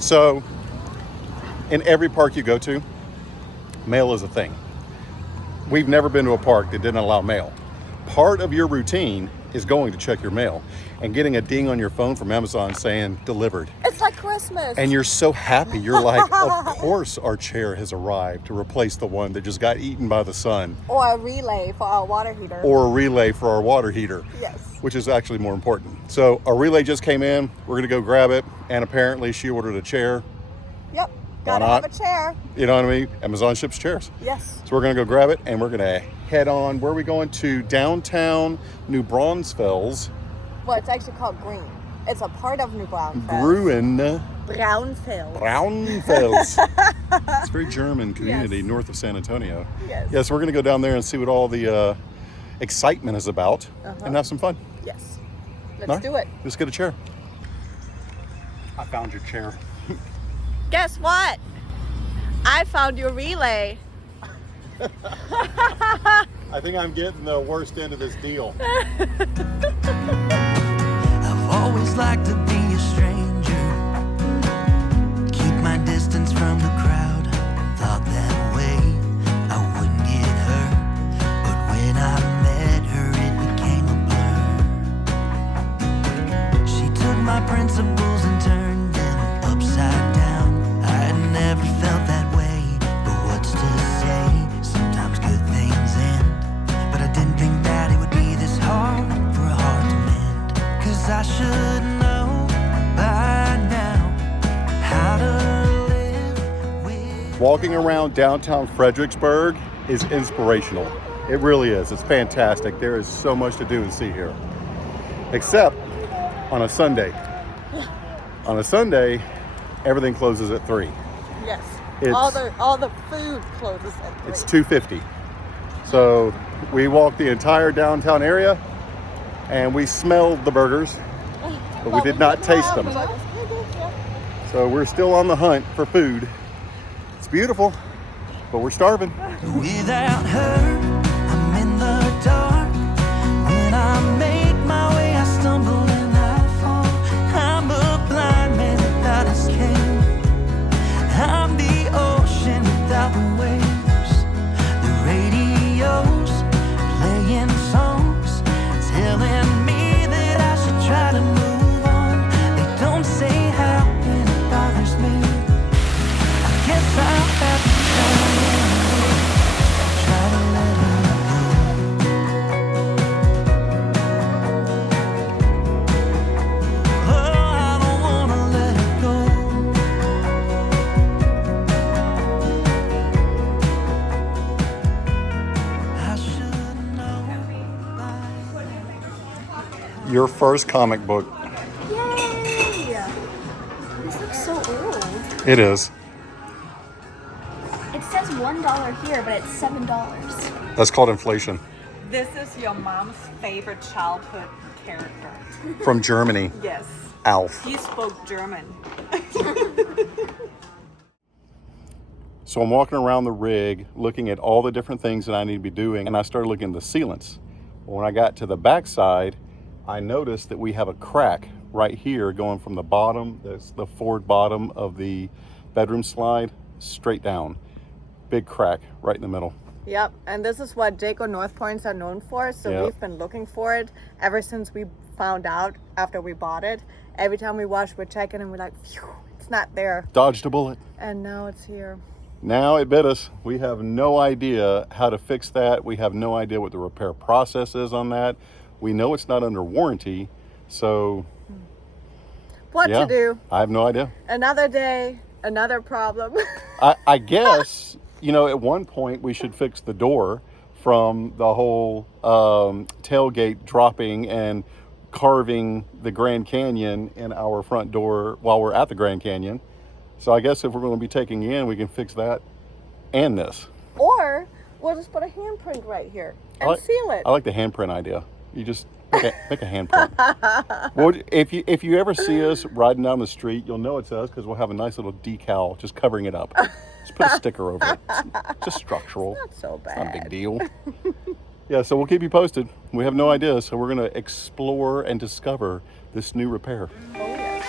So, in every park you go to, mail is a thing. We've never been to a park that didn't allow mail. Part of your routine is going to check your mail and getting a ding on your phone from Amazon saying delivered. It's like Christmas. And you're so happy. You're like, of course our chair has arrived to replace the one that just got eaten by the sun. Or a relay for our water heater. Or a relay for our water heater. Yes. Which is actually more important. So a relay just came in. We're going to go grab it. And apparently she ordered a chair. Yep. Gotta have a chair. You know what I mean? Amazon ships chairs. Yes. So we're going to go grab it, and we're going to head on. Where are we going? To downtown New Braunfels. Well, it's actually called Gruene. It's a part of New Braunfels. Gruene. Braunfels. It's a very German community, yes. North of San Antonio. Yes. Yeah, so we're going to go down there and see what all the excitement is about and have some fun. Yes. Let's do it. Let's get a chair. I found your chair. Guess what? I found your relay. I think I'm getting the worst end of this deal. I've always liked to be a stranger, keep my distance from the crowd. Thought that way I wouldn't get hurt, but when I met her it became a blur. She took my principles and turned them upside down. I never felt that way, but what's to say? Sometimes good things end, but I didn't think that it would be this hard for a heart to mend. 'Cause I should know by now how to live with. Walking around downtown Fredericksburg is inspirational. It really is. It's fantastic. There is so much to do and see here. Except on a Sunday. On a Sunday, everything closes at 3. Yes. All the food closes at 3. It's 2:50. So we walked the entire downtown area and we smelled the burgers, but we did not taste them. So we're still on the hunt for food. It's beautiful, but we're starving. Without her, I'm in the dark. When I make my way, I stumble and I fall. I'm a blind man without escape. I'm the ocean without the waves. The radio's playing songs, telling me that I should try to move on. They don't say how, and it bothers me. I guess I'll have to try to let it go. Oh, I don't wanna let it go. I should know by. Your first comic book. Yay! This looks so old. It is. It says $1 here, but it's $7. That's called inflation. This is your mom's favorite childhood character. From Germany, Yes. Alf. He spoke German. So I'm walking around the rig looking at all the different things that I need to be doing, and I started looking at the sealants. When I got to the backside, I noticed that we have a crack right here going from the bottom, that's the Ford bottom of the bedroom slide, straight down. Big crack right in the middle. Yep, and this is what Jayco North Points are known for, so Yep. we've been looking for it ever since we found out after we bought it. Every time we wash, we're checking and we're like, phew, it's not there. Dodged a bullet. And now it's here. Now it bit us. We have no idea how to fix that. We have no idea what the repair process is on that. We know it's not under warranty, so What yeah, to do? I have no idea. Another day, another problem. I guess, you know, at one point we should fix the door from the whole tailgate dropping and carving the Grand Canyon in our front door while we're at the Grand Canyon. So I guess if we're going to be taking in, we can fix that and this. Or we'll just put a handprint right here and seal it. I like the handprint idea. You just make a handprint. Well, if you ever see us riding down the street, you'll know it's us because we'll have a nice little decal just covering it up. Just put a sticker over it. It's just structural. Not so bad. It's not a big deal. Yeah, so we'll keep you posted. We have no idea, so we're going to explore and discover this new repair. Oh, yes.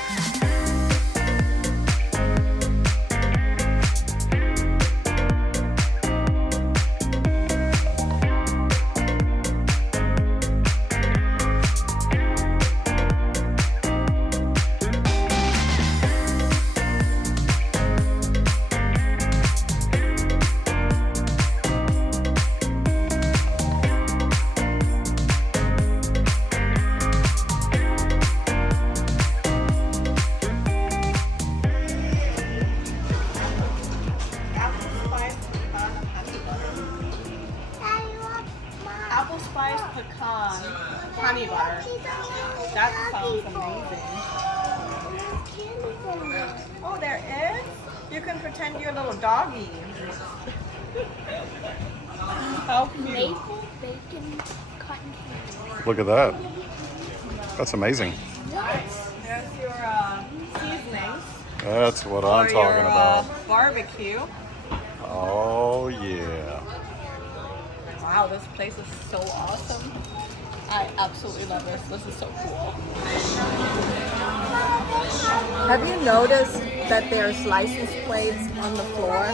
candy bar. That sounds amazing. Oh, there is? You can pretend you're a little doggy. How cute. Maple bacon cotton candy. Look at that. That's amazing. There's your seasonings. That's what Or I'm talking your, about. barbecue. Oh, yeah. Wow, this place is so awesome. I absolutely love this. This is so cool. Have you noticed that there's license plates on the floor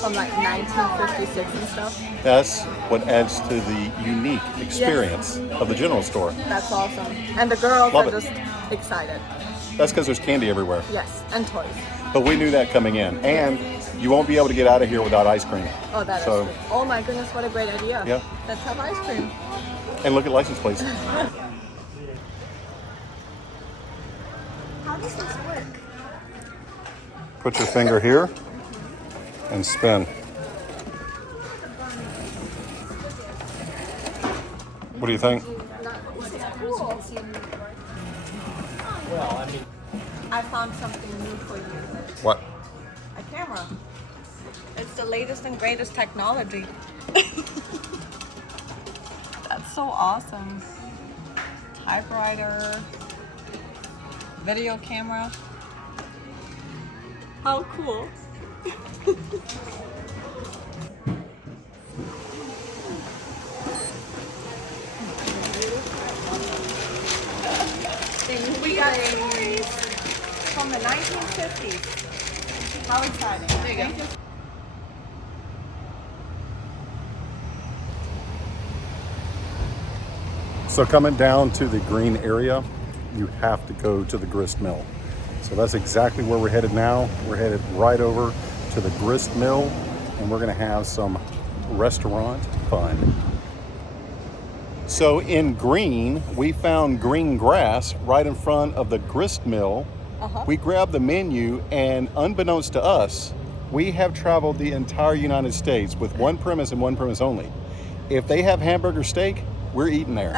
from like 1956 and stuff? That's what adds to the unique experience of the general store. That's awesome. And the girls Love are it. just excited. That's because there's candy everywhere. Yes, and toys. But we knew that coming in. And you won't be able to get out of here without ice cream. Oh, that is So- true. Oh my goodness, what a great idea. Yeah. Let's have ice cream. And look at license plates. How does this work? Put your finger here and spin. What do you think? I found something new for you. What? A camera. It's the latest and greatest technology. That's so awesome. Typewriter, video camera. How cool. We got toys from the 1950s. How exciting. There you go. So coming down to the Gruene area, you have to go to the grist mill. So that's exactly where we're headed now. We're headed right over to the grist mill, and we're gonna have some restaurant fun. So in Gruene, we found green grass right in front of the grist mill. We grabbed the menu, and unbeknownst to us, we have traveled the entire United States with one premise and one premise only. If they have hamburger steak, we're eating there.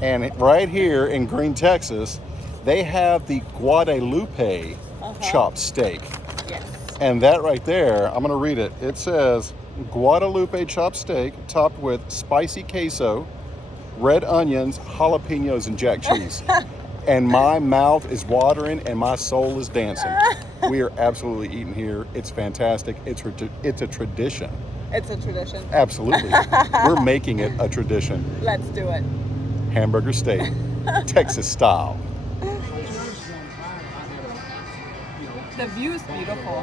And right here in Gruene, Texas, they have the Guadalupe chopped steak. Yes. And that right there, I'm gonna read it. It says Guadalupe chopped steak topped with spicy queso, red onions, jalapenos, and jack cheese. And my mouth is watering and my soul is dancing. We are absolutely eating here. It's fantastic. It's a tradition. It's a tradition. Absolutely. We're making it a tradition. Let's do it. Hamburger steak, Texas style. The view is beautiful.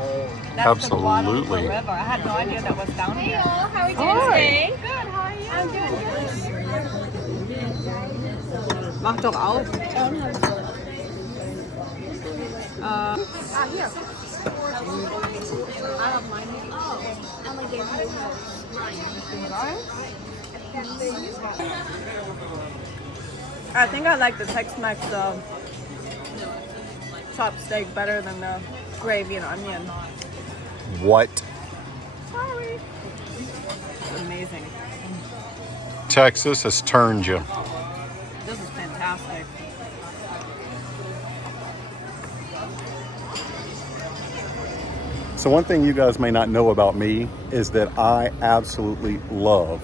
That's Absolutely. The Guadalupe River. I had no idea that was down here. How are you doing today? Good, how are you? I'm doing good. Mach doch auf. Here. I have mine. Oh, Emma gave me mine. I think I like the Tex-Mex chopped steak better than the gravy and onion. What? Sorry. It's amazing. Texas has turned you. This is fantastic. So one thing you guys may not know about me is that I absolutely love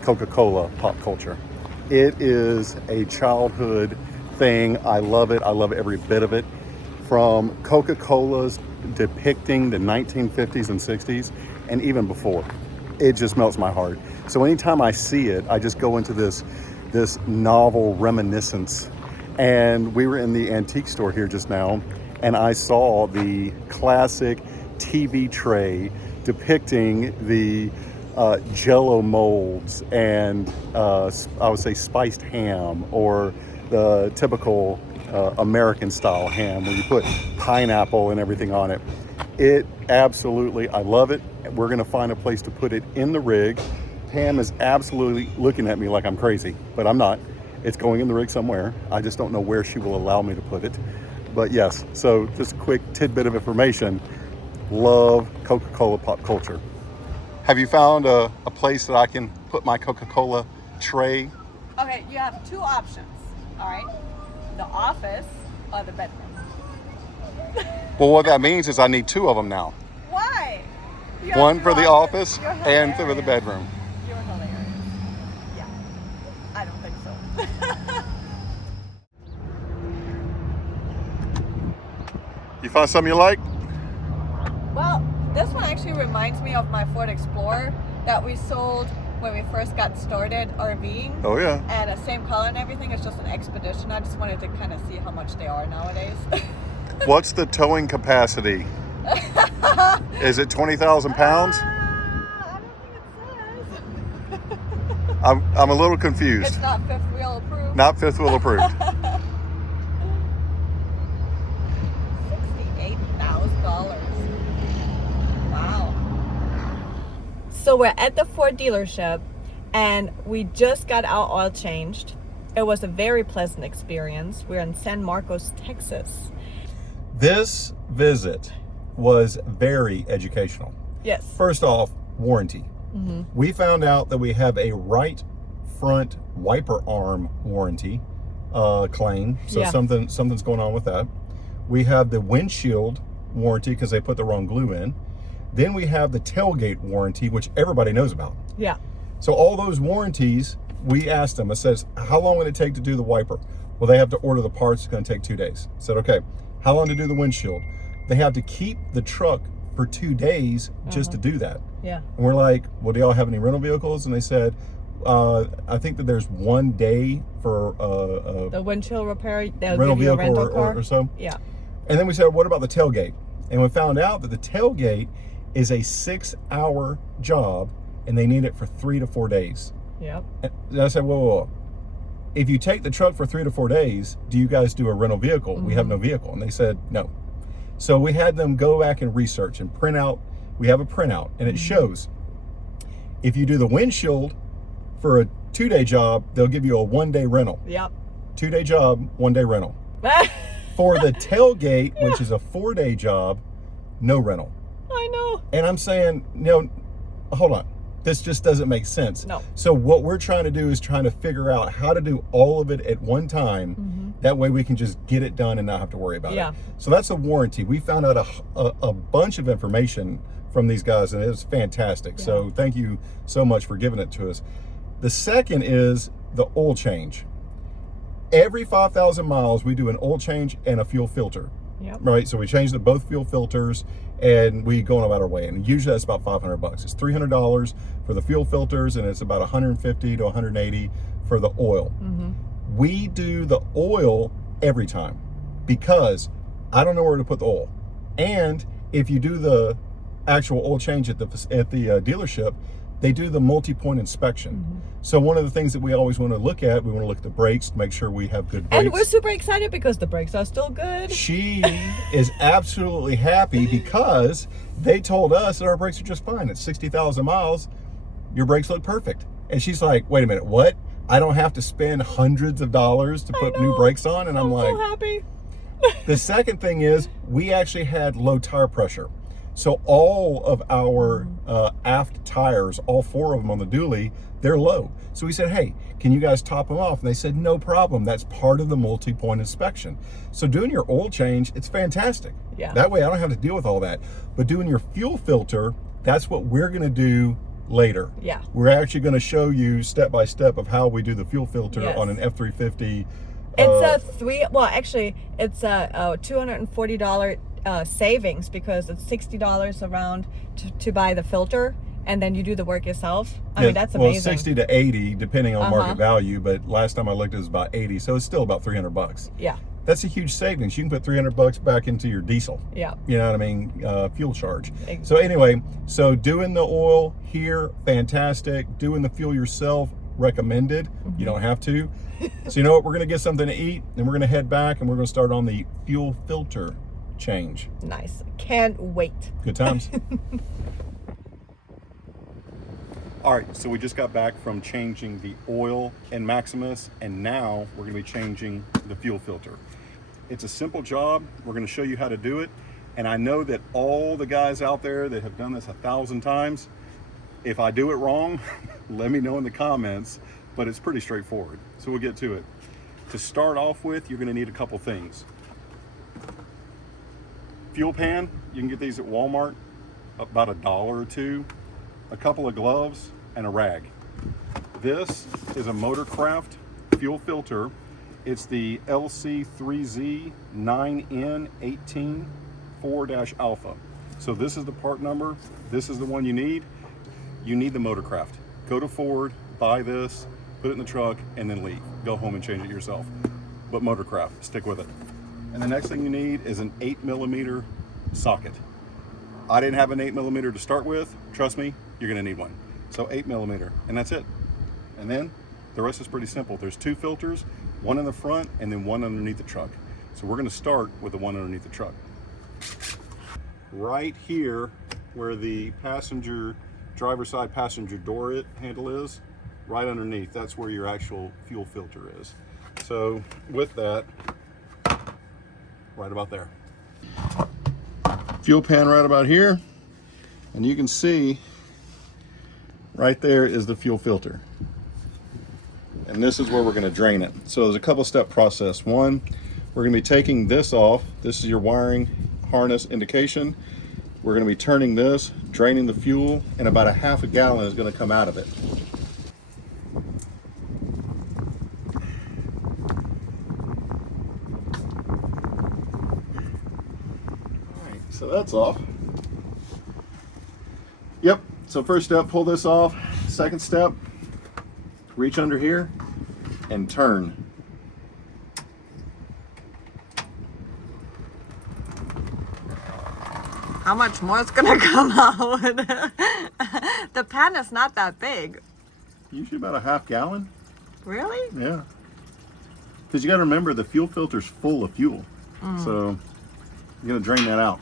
Coca-Cola pop culture. It is a childhood thing. I love it. I love every bit of it. From Coca-Cola's depicting the 1950s and 60s and even before. It just melts my heart. So anytime I see it, I just go into this novel reminiscence. And we were in the antique store here just now, and I saw the classic TV tray depicting the Jello molds and I would say spiced ham, or the typical American style ham where you put pineapple and everything on it. It absolutely, I love it. We're gonna find a place to put it in the rig. Pam is absolutely looking at me like I'm crazy, but I'm not. It's going in the rig somewhere. I just don't know where she will allow me to put it. But yes, so just a quick tidbit of information. Love Coca-Cola pop culture. Have you found a place that I can put my Coca-Cola tray? Okay, Okay, you have two options. All right, the office or the bedroom. Well, what that means is I need two of them now. Why? You have One two for the options. office You're and for the hilarious. bedroom. You're hilarious. Yeah, I don't think so. You find something you like? Well, this one actually reminds me of my Ford Explorer that we sold when we first got started RVing. Oh yeah. And the same color and everything. It's just an Expedition. I just wanted to kind of see how much they are nowadays. What's the towing capacity? Is it 20,000 pounds? I don't think it says. I'm a little confused. It's not fifth wheel approved. Not fifth wheel approved. $68,000. Wow. So we're at the Ford dealership and we just got our oil changed. It was a very pleasant experience. We're in San Marcos, Texas. This visit was very educational. Yes. First off, warranty. We found out that we have a right front wiper arm warranty claim. So Yeah. something's going on with that. We have the windshield warranty because they put the wrong glue in. Then we have the tailgate warranty, which everybody knows about. Yeah. So all those warranties, we asked them, it says, how long would it take to do the wiper? Well, they have to order the parts. It's going to take 2 days. I said, okay, how long to do the windshield? They have to keep the truck for 2 days just to do that. Yeah. And we're like, well, do y'all have any rental vehicles? And they said, I think that there's 1 day for The windshield repair, they'll rental give you a vehicle rental car. or so. Yeah. And then we said, what about the tailgate? And we found out that the tailgate is a 6-hour job and they need it for 3 to 4 days. Yep. And I said, whoa. If you take the truck for 3 to 4 days, do you guys do a rental vehicle? We have no vehicle. And they said, no. So we had them go back and research and print out. We have a printout and it shows if you do the windshield for a 2-day job, they'll give you a 1-day rental. Yep. 2-day job, 1-day rental. For the tailgate, which is a 4-day job, no rental. I know. And I'm saying, no, hold on. This just doesn't make sense. No. So what we're trying to do is trying to figure out how to do all of it at one time. That way we can just get it done and not have to worry about it. So that's a warranty. We found out a bunch of information from these guys and it was fantastic. So thank you so much for giving it to us. The second is the oil change. Every 5,000 miles, we do an oil change and a fuel filter. Yep. Right, so we change both fuel filters and we go about our way. And usually that's about $500. It's $300 for the fuel filters and it's about $150 to $180 for the oil. We do the oil every time because I don't know where to put the oil. And if you do the actual oil change at the dealership, they do the multi-point inspection. So one of the things that we always want to look at, we want to look at the brakes to make sure we have good brakes. And we're super excited because the brakes are still good. She is absolutely happy because they told us that our brakes are just fine. At 60,000 miles, your brakes look perfect. And she's like, wait a minute, what? I don't have to spend hundreds of dollars to put new brakes on? And I'm like, so happy. The second thing is we actually had low tire pressure. So all of our aft tires, all 4 of them on the dually, they're low. So we said, hey, can you guys top them off? And they said, no problem. That's part of the multi-point inspection. So doing your oil change, it's fantastic. Yeah. That way I don't have to deal with all that. But doing your fuel filter, that's what we're going to do later. Yeah. We're actually going to show you step by step of how we do the fuel filter on an F-350. It's it's a $240 savings because it's $60 around to buy the filter and then you do the work yourself. I mean, that's amazing. Well, 60 to 80 depending on market value, but last time I looked it was about 80, so it's still about $300. Yeah. That's a huge savings. You can put $300 back into your diesel. Yeah. You know what I mean? Fuel charge. Exactly. So anyway, so doing the oil here, fantastic. Doing the fuel yourself, recommended. You don't have to. So you know what? We're going to get something to eat and we're going to head back and we're going to start on the fuel filter change. Nice. Can't wait. Good times. All right, so we just got back from changing the oil in Maximus, and now we're going to be changing the fuel filter. It's a simple job. We're going to show you how to do it, and I know that all the guys out there that have done this 1,000 times, if I do it wrong, let me know in the comments, but it's pretty straightforward. So we'll get to it. To start off with, you're gonna need a couple things. Fuel pan, you can get these at Walmart, about $1 or $2. A couple of gloves and a rag. This is a Motorcraft fuel filter. It's the LC3Z 9N18 4-alpha. So this is the part number. This is the one you need. You need the Motorcraft. Go to Ford, buy this, put it in the truck, and then leave. Go home and change it yourself. But Motorcraft, stick with it. And the next thing you need is an 8mm socket. I didn't have an 8mm to start with. Trust me, you're gonna need one. So 8mm, and that's it. And then the rest is pretty simple. There's 2 filters, one in the front and then one underneath the truck. So we're gonna start with the one underneath the truck. Right here, where the driver's side passenger door handle is, right underneath, that's where your actual fuel filter is. So with that, right about there. Fuel pan right about here, and you can see right there is the fuel filter, and this is where we're going to drain it. So there's a couple step process. One, we're going to be taking this off. This is your wiring harness indication. We're going to be turning this, draining the fuel, and about a half a gallon is going to come out of it. So that's off. Yep, so first step, pull this off. Second step, reach under here and turn. How much more is gonna come out? The pan is not that big. Usually about a half gallon. Really? Yeah. Because you gotta remember the fuel filter's full of fuel. So you're gonna drain that out.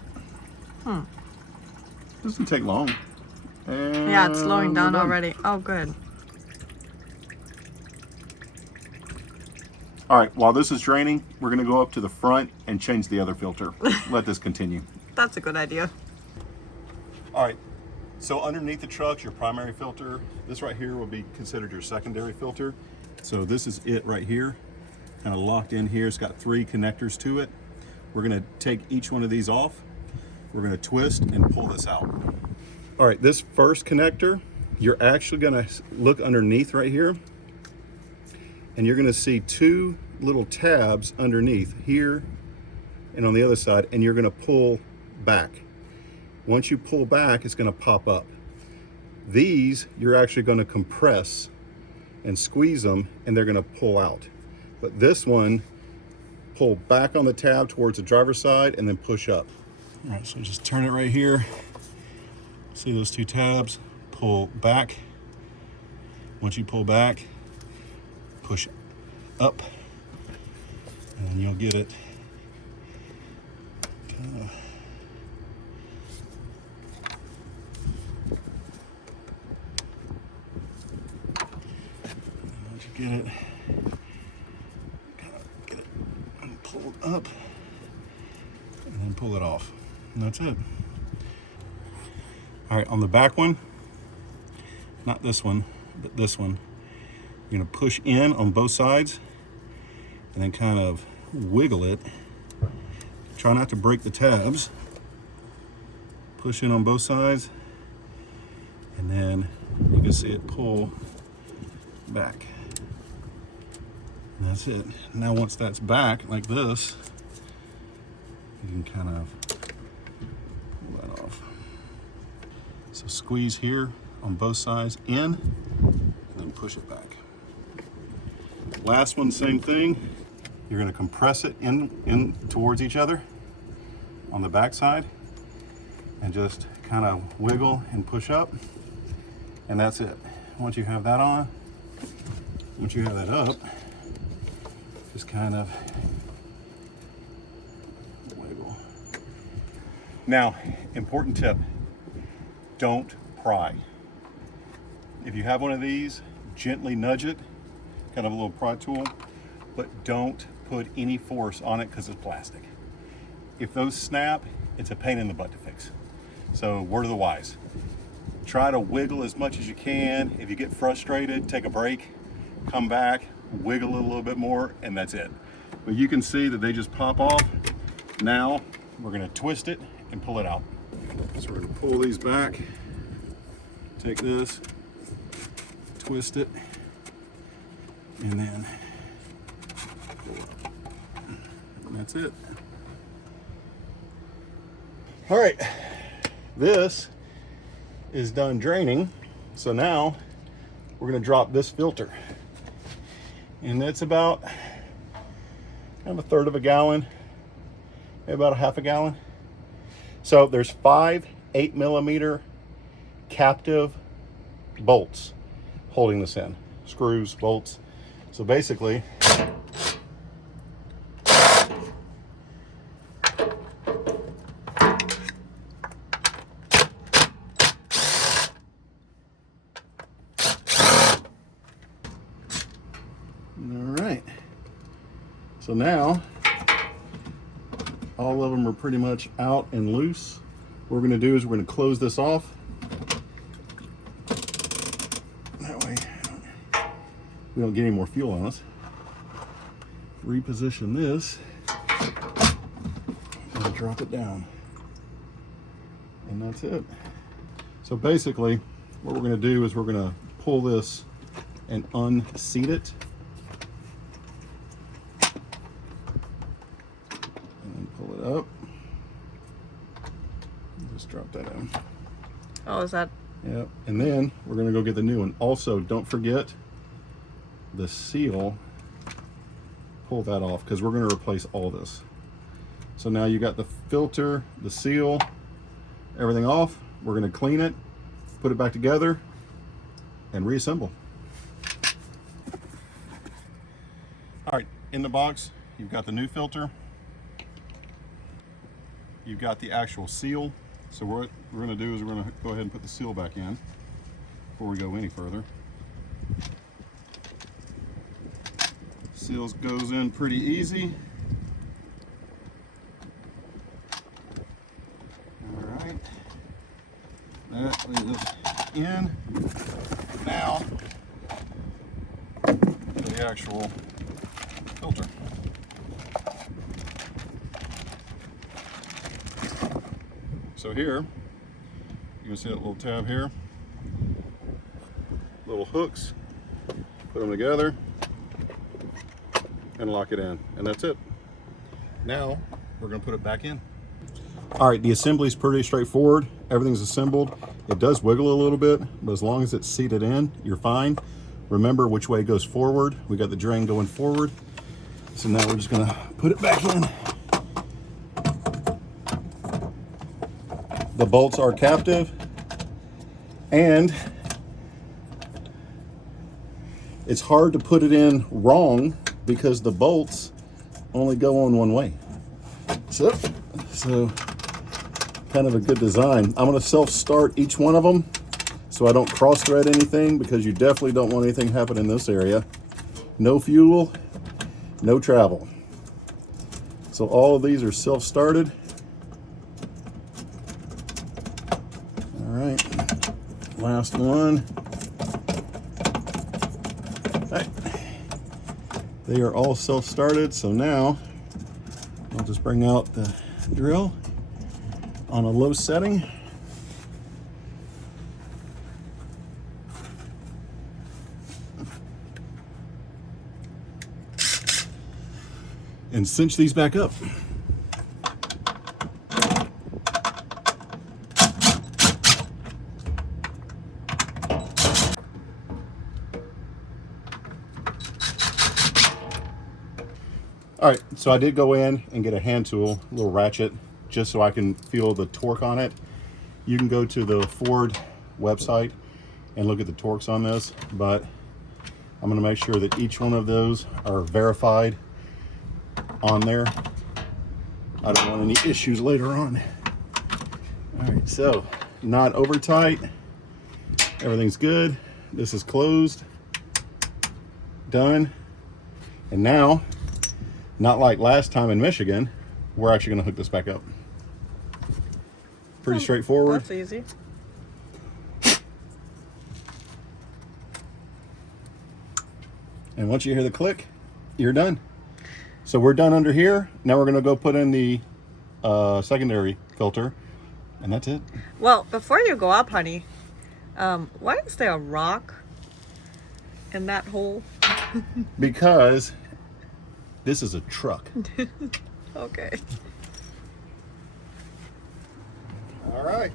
Doesn't take long. And Yeah, it's slowing down we're done. already. Oh, good. All right, while this is draining, we're gonna go up to the front and change the other filter. Let this continue. That's a good idea. All right, so underneath the truck's your primary filter. This right here will be considered your secondary filter. So this is it right here, kind of locked in here. It's got 3 connectors to it. We're gonna take each one of these off. We're gonna twist and pull this out. All right, this first connector, you're actually gonna look underneath right here, and you're gonna see 2 little tabs underneath here and on the other side, and you're gonna pull back. Once you pull back, it's gonna pop up. These, you're actually gonna compress and squeeze them, and they're gonna pull out. But this one, pull back on the tab towards the driver's side and then push up. All right, so just turn it right here. See those 2 tabs? Pull back. Once you pull back, push up, and then you'll get it kind of once you get it, kind of get it pulled up, and then pull it off. And that's it. All right, on the back one, not this one, but this one, you're gonna push in on both sides and then kind of wiggle it. Try not to break the tabs. Push in on both sides, and then you can see it pull back. And that's it. Now once that's back like this, you can kind of pull that off. So squeeze here on both sides in, and then push it back. Last one, same thing. You're gonna compress it in towards each other on the back side, and just kind of wiggle and push up, and that's it. Once you have that on, once you have that up, just kind of wiggle. Now, important tip, don't pry. If you have one of these, gently nudge it, kind of a little pry tool, but don't put any force on it because it's plastic. If those snap, it's a pain in the butt to fix. So word of the wise, try to wiggle as much as you can. If you get frustrated, take a break, come back, wiggle it a little bit more, and that's it. But you can see that they just pop off. Now we're gonna twist it and pull it out. So we're gonna pull these back, take this, twist it, and then pull it up. And that's it. All right, this is done draining. So now we're gonna drop this filter. And that's about kind of a third of a gallon, maybe about a half a gallon. So there's 5 8mm captive bolts holding this in, screws, bolts. So basically, so now, all of them are pretty much out and loose. What we're gonna do is we're gonna close this off. That way, we don't get any more fuel on us. Reposition this, and drop it down. And that's it. So basically, what we're gonna do is we're gonna pull this and unseat it. Pull it up. Just drop that in. Oh, is that? Yep. And then we're going to go get the new one. Also, don't forget the seal. Pull that off because we're going to replace all this. So now you got the filter, the seal, everything off. We're going to clean it, put it back together, and reassemble. All right, in the box, you've got the new filter. You've got the actual seal. So what we're going to do is we're going to go ahead and put the seal back in before we go any further. Seal goes in pretty easy. All right. That is in. Now, the actual filter. So here, you can see that little tab here, little hooks, put them together and lock it in, and that's it. Now, we're gonna put it back in. All right, the assembly is pretty straightforward. Everything's assembled. It does wiggle a little bit, but as long as it's seated in, you're fine. Remember which way goes forward. We got the drain going forward. So now we're just gonna put it back in. The bolts are captive, and it's hard to put it in wrong because the bolts only go on one way. So kind of a good design. I'm gonna self-start each one of them so I don't cross-thread anything, because you definitely don't want anything happen in this area. No fuel, no travel. So all of these are self-started. Last one. All right. They are all self-started, so now I'll just bring out the drill on a low setting. And cinch these back up. All right, so I did go in and get a hand tool, a little ratchet, just so I can feel the torque on it. You can go to the Ford website and look at the torques on this, but I'm gonna make sure that each one of those are verified on there. I don't want any issues later on. All right, so not over tight. Everything's good. This is closed, done. And now, not like last time in Michigan, we're actually gonna hook this back up. Pretty straightforward. That's easy. And once you hear the click, you're done. So we're done under here. Now we're gonna go put in the secondary filter, and that's it. Well, before you go up, honey, why is there a rock in that hole? Because this is a truck. Okay. All right.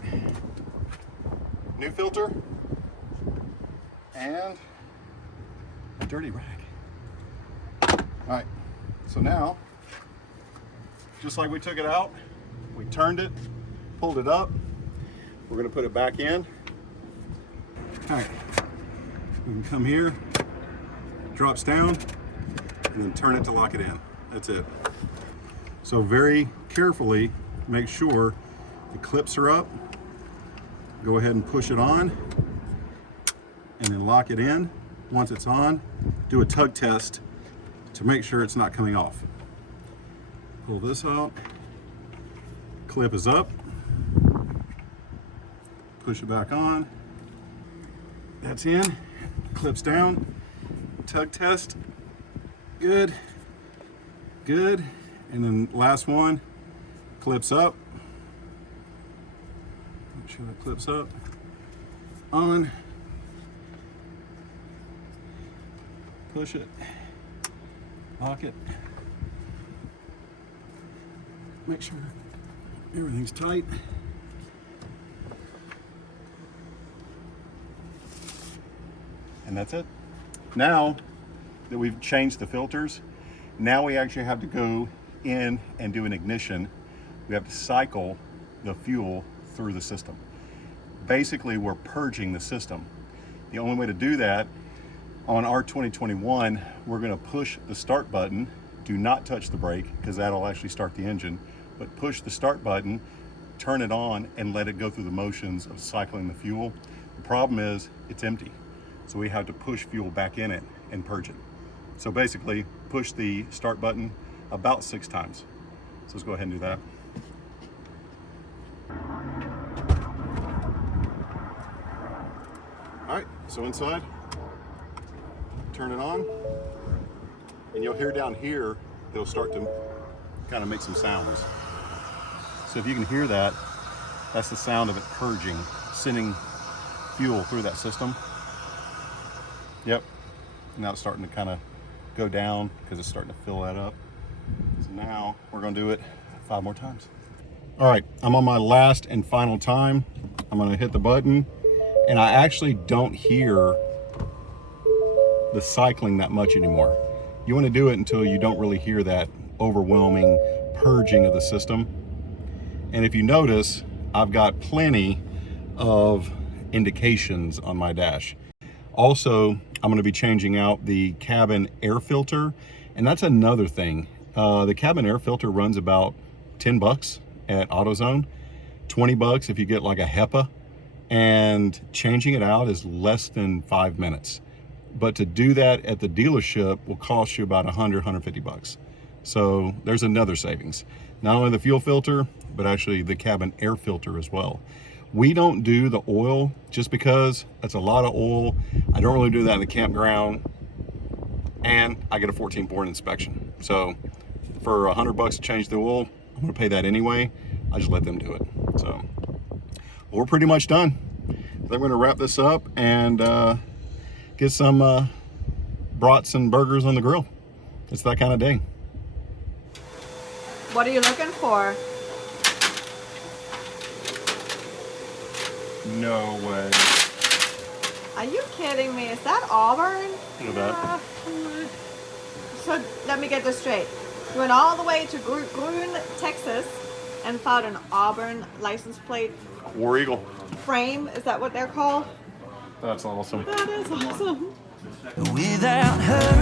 New filter and a dirty rag. All right. So now, just like we took it out, we turned it, pulled it up. We're going to put it back in. All right. We can come here, drops down, and then turn it to lock it in. That's it. So very carefully make sure the clips are up. Go ahead and push it on and then lock it in. Once it's on, do a tug test to make sure it's not coming off. Pull this out, clip is up, push it back on. That's in, clips down, tug test, good, good. And then last one, clips up. Make sure that clips up, on, push it, lock it, make sure everything's tight. And that's it. Now that we've changed the filters, now we actually have to go in and do an ignition. We have to cycle the fuel through the system. Basically, we're purging the system. The only way to do that, on our 2021, we're gonna push the start button. Do not touch the brake, because that'll actually start the engine, but push the start button, turn it on, and let it go through the motions of cycling the fuel. The problem is, it's empty. So we have to push fuel back in it and purge it. So basically, push the start button about 6 times. So let's go ahead and do that. All right, so inside, turn it on, and you'll hear down here, it'll start to kind of make some sounds. So if you can hear that, that's the sound of it purging, sending fuel through that system. Yep, now it's starting to kind of go down because it's starting to fill that up. So now we're gonna do it 5 more times. All right, I'm on my last and final time. I'm gonna hit the button, and I actually don't hear the cycling that much anymore. You wanna do it until you don't really hear that overwhelming purging of the system. And if you notice, I've got plenty of indications on my dash. Also, I'm going to be changing out the cabin air filter, and that's another thing. The cabin air filter runs about 10 bucks at AutoZone, 20 bucks if you get like a HEPA, and changing it out is less than 5 minutes. But to do that at the dealership will cost you about 150 bucks. So there's another savings. Not only the fuel filter, but actually the cabin air filter as well. We don't do the oil just because that's a lot of oil. I don't really do that in the campground, and I get a 14-point inspection. So for 100 bucks to change the oil, I'm gonna pay that anyway. I just let them do it. So we're pretty much done. Then we're gonna wrap this up and get some brats and burgers on the grill. It's that kind of day. What are you looking for? No way. Are you kidding me? Is that Auburn? Look at that. So let me get this straight. You went all the way to Gruene, Texas, and found an Auburn license plate War Eagle. frame. Is that what they're called? That's awesome. That is awesome. Without her